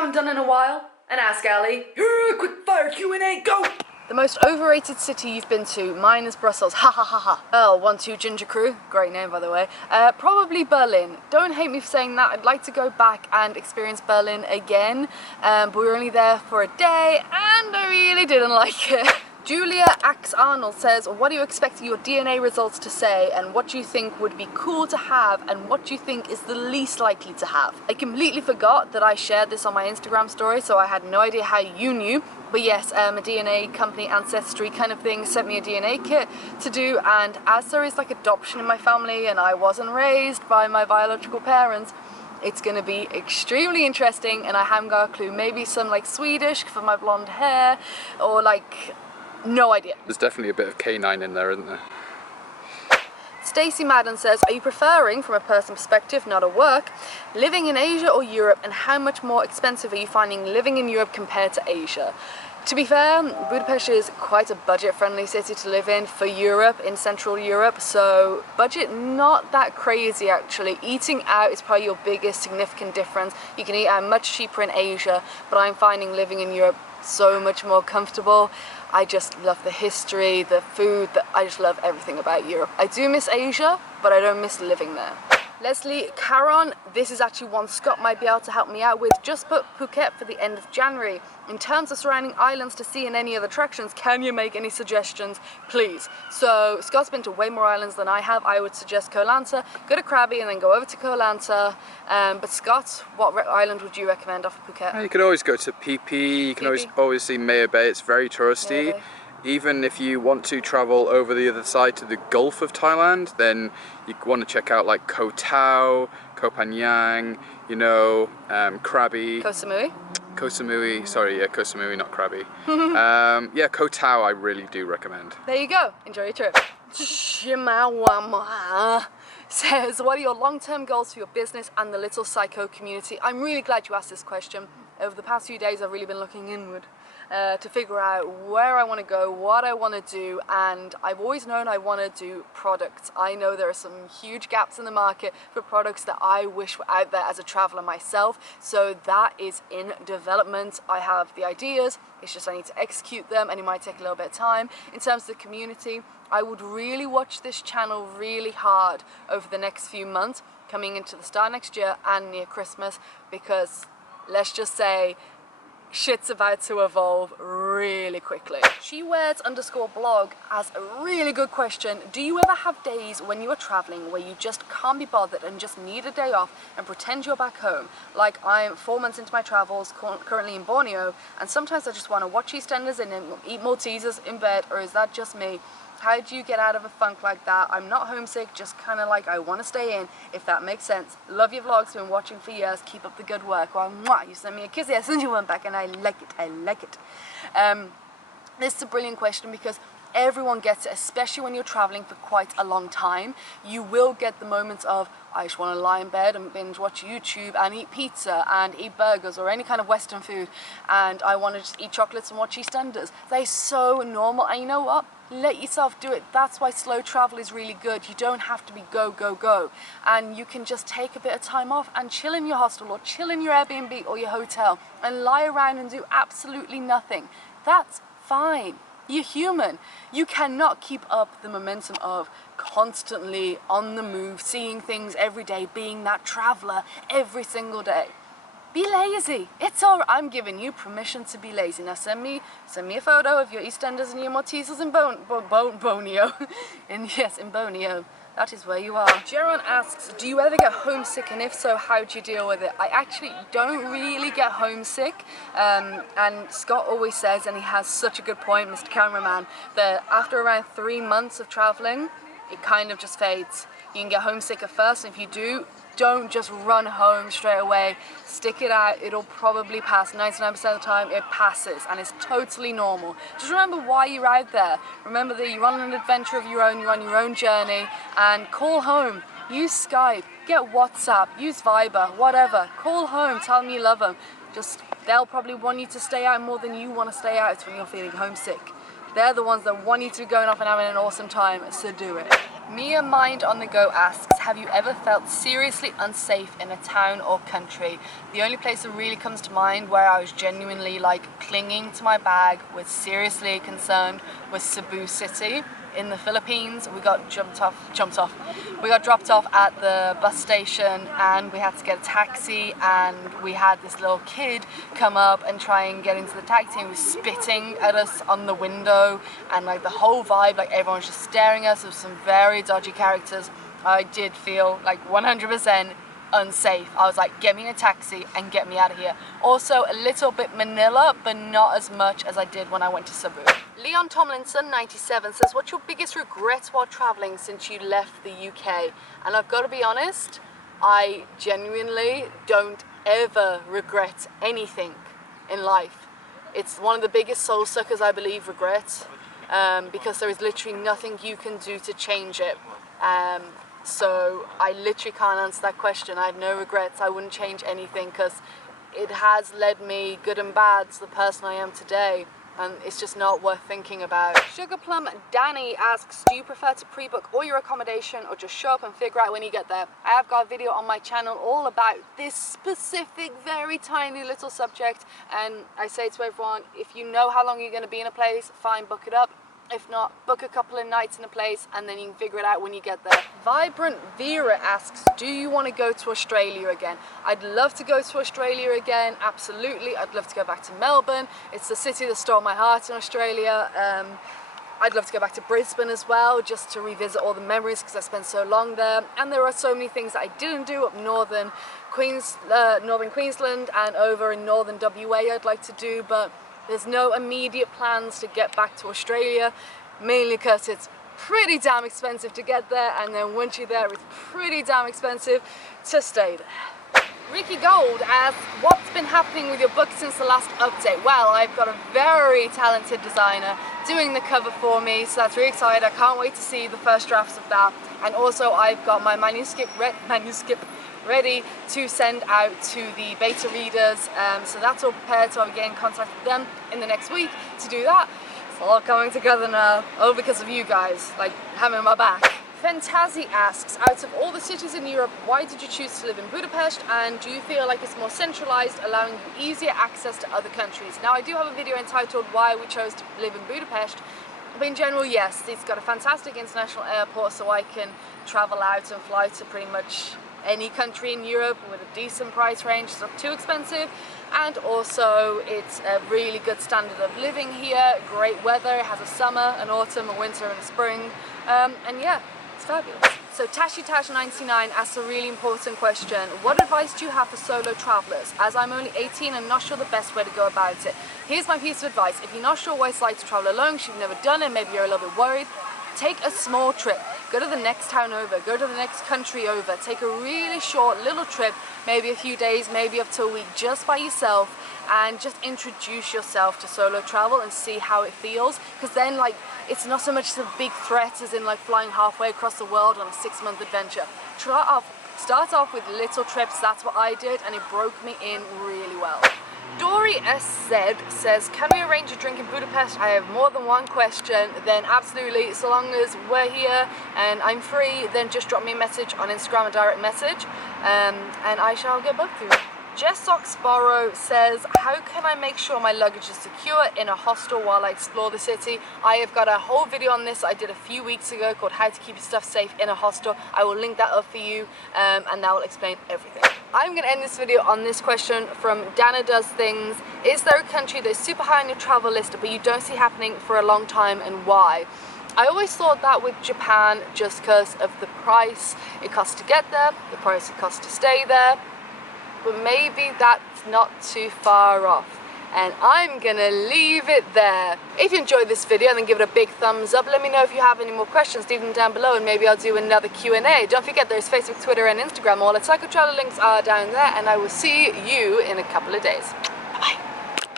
haven't done in a while? And Ask Ali. Quick fire Q&A, go! The most overrated city you've been to? Mine is Brussels. Ha ha ha ha. Oh, 1-2 Ginger Crew. Great name, by the way. Probably Berlin. Don't hate me for saying that. I'd like to go back and experience Berlin again. But we were only there for a day and I really didn't like it. Julia Axe Arnold says, what are you expecting your DNA results to say, and what do you think would be cool to have, and what do you think is the least likely to have? I completely forgot that I shared this on my Instagram story, so I had no idea how you knew. But yes, a DNA company, Ancestry kind of thing, sent me a DNA kit to do, and as there is like adoption in my family and I wasn't raised by my biological parents, it's going to be extremely interesting, and I haven't got a clue. Maybe some like Swedish for my blonde hair, or like... no idea. There's definitely a bit of canine in there, isn't there? Stacey Madden says, are you preferring, from a personal perspective, not at work, living in Asia or Europe, and how much more expensive are you finding living in Europe compared to Asia? To be fair, Budapest is quite a budget-friendly city to live in for Europe, in Central Europe, so budget not that crazy actually. Eating out is probably your biggest significant difference. You can eat out much cheaper in Asia, but I'm finding living in Europe so much more comfortable. I just love the history, the food, I just love everything about Europe. I do miss Asia, but I don't miss living there. Leslie Caron, this is actually one Scott might be able to help me out with. Just booked Phuket for the end of January. In terms of surrounding islands to see and any other attractions, can you make any suggestions, please? So Scott's been to way more islands than I have. I would suggest Koh Lanta, go to Krabi and then go over to Koh Lanta. But Scott, what island would you recommend off of Phuket? You could always go to Phi Phi, you can always see Maya Bay, it's very touristy. Even if you want to travel over the other side to the Gulf of Thailand, then you want to check out like Koh Tao, Koh Phangan, you know, Krabi. Koh Samui? Koh Samui, sorry, yeah, Koh Samui, not Krabi. Yeah, Koh Tao I really do recommend. There you go, enjoy your trip. Shimawama says, what are your long-term goals for your business and the Little Psycho community? I'm really glad you asked this question. Over the past few days I've really been looking inward to figure out where I want to go, what I want to do, and I've always known I want to do products. I know there are some huge gaps in the market for products that I wish were out there as a traveller myself, so that is in development. I have the ideas, it's just I need to execute them, and it might take a little bit of time. In terms of the community, I would really watch this channel really hard over the next few months, coming into the start of next year and near Christmas, because let's just say shit's about to evolve really quickly. SheWears_blog has a really good question. Do you ever have days when you are traveling where you just can't be bothered and just need a day off and pretend you're back home? Like, I'm 4 months into my travels, currently in Borneo, and sometimes I just want to watch EastEnders and eat Maltesers in bed, or is that just me? How do you get out of a funk like that? I'm not homesick, just kind of like I want to stay in, if that makes sense. Love your vlogs, been watching for years, keep up the good work. Well, mwah, you sent me a kiss as soon as you went back, and I like it, I like it. This is a brilliant question because everyone gets it, especially when you're traveling for quite a long time. You will get the moments of, I just want to lie in bed and binge watch YouTube and eat pizza and eat burgers or any kind of Western food, and I want to just eat chocolates and watch EastEnders. They're so normal, and you know what? Let yourself do it. That's why slow travel is really good. You don't have to be go, go, go. And you can just take a bit of time off and chill in your hostel or chill in your Airbnb or your hotel and lie around and do absolutely nothing. That's fine. You're human. You cannot keep up the momentum of constantly on the move, seeing things every day, being that traveler every single day. Be lazy. It's all right. I'm giving you permission to be lazy. Now send me a photo of your EastEnders and your Maltesers in Borneo. And yes, in Borneo. That is where you are. Jaron asks, do you ever get homesick, and if so, how do you deal with it? I actually don't really get homesick, and Scott always says, and he has such a good point, Mr. Cameraman, that after around 3 months of traveling, it kind of just fades. You can get homesick at first, and if you do, don't just run home straight away. Stick it out, it'll probably pass. 99% of the time it passes, and it's totally normal. Just remember why you're out there. Remember that you're on an adventure of your own, you're on your own journey, and call home. Use Skype, get WhatsApp, use Viber, whatever. Call home, tell them you love them. Just, they'll probably want you to stay out more than you want to stay out when you're feeling homesick. They're the ones that want you to be going off and having an awesome time, so do it. Mia Mind on the Go asks, have you ever felt seriously unsafe in a town or country? The only place that really comes to mind where I was genuinely like clinging to my bag, was seriously concerned, was Cebu City in the Philippines. We got we got dropped off at the bus station and we had to get a taxi, and we had this little kid come up and try and get into the taxi, and he was spitting at us on the window, and like the whole vibe, like everyone was just staring at us. There was some very dodgy characters. I did feel like 100% unsafe. I was like, get me in a taxi and get me out of here. Also a little bit Manila, but not as much as I did when I went to Cebu. Leon Tomlinson 97 says, what's your biggest regret while traveling since you left the UK? And I've got to be honest, I genuinely don't ever regret anything in life. It's one of the biggest soul suckers, I believe, regret, because there is literally nothing you can do to change it. So I literally can't answer that question. I have no regrets. I wouldn't change anything, because it has led me, good and bad, to the person I am today, and it's just not worth thinking about. Sugar Plum Danny asks, do you prefer to pre-book all your accommodation or just show up and figure out when you get there? I have got a video on my channel all about this specific, very tiny little subject, and I say to everyone, if you know how long you're going to be in a place, fine, book it up. If not, book a couple of nights in a place and then you can figure it out when you get there. Vibrant Vera asks, do you want to go to Australia again? I'd love to go to Australia again, absolutely. I'd love to go back to Melbourne. It's the city that stole my heart in Australia. I'd love to go back to Brisbane as well, just to revisit all the memories, because I spent so long there. And there are so many things that I didn't do up northern Queensland and over in northern WA I'd like to do, but there's no immediate plans to get back to Australia, mainly because it's pretty damn expensive to get there, and then once you're there, it's pretty damn expensive to stay there. Ricky Gold asks, what's been happening with your book since the last update? Well, I've got a very talented designer doing the cover for me, so that's really exciting. I can't wait to see the first drafts of that. And also I've got my manuscript ready to send out to the beta readers, so that's all prepared, so I'll be getting in contact with them in the next week to do that. It's all coming together now, all because of you guys, like having my back. Fantazi asks, out of all the cities in Europe, why did you choose to live in Budapest, and do you feel like it's more centralized, allowing you easier access to other countries? Now, I do have a video entitled why we chose to live in Budapest, but in general, yes, it's got a fantastic international airport, so I can travel out and fly to pretty much any country in Europe with a decent price range. It's not too expensive, and also it's a really good standard of living here. Great weather, it has a summer, an autumn, a winter and a spring, and yeah, it's fabulous. So TashiTash99 asks a really important question. What advice do you have for solo travelers, as I'm only 18 and not sure the best way to go about it? Here's my piece of advice. If you're not sure what it's like to travel alone, because you've never done it, maybe you're a little bit worried, take a small trip. Go to the next town over, go to the next country over, take a really short little trip, maybe a few days, maybe up to a week, just by yourself, and just introduce yourself to solo travel and see how it feels, because then like it's not so much a big threat as in like flying halfway across the world on a 6-month adventure. Start off with little trips. That's what I did, and it broke me in really well. Dory SZ says, can we arrange a drink in Budapest? I have more than one question. Then absolutely, so long as we're here and I'm free, then just drop me a message on Instagram, a direct message, and I shall get back to you. Jess Oxborough says, how can I make sure my luggage is secure in a hostel while I explore the city? I have got a whole video on this I did a few weeks ago called how to keep your stuff safe in a hostel. I will link that up for you, and that will explain everything. I'm going to end this video on this question from Dana Does Things. Is there a country that's super high on your travel list but you don't see happening for a long time, and why? I always thought that with Japan, just because of the price it costs to get there, the price it costs to stay there, but maybe that's not too far off. And I'm gonna leave it there. If you enjoyed this video, then give it a big thumbs up. Let me know if you have any more questions, leave them down below, and maybe I'll do another Q&A. Don't forget there's Facebook, Twitter and Instagram. All the PsychoTraveller links are down there, and I will see you in a couple of days.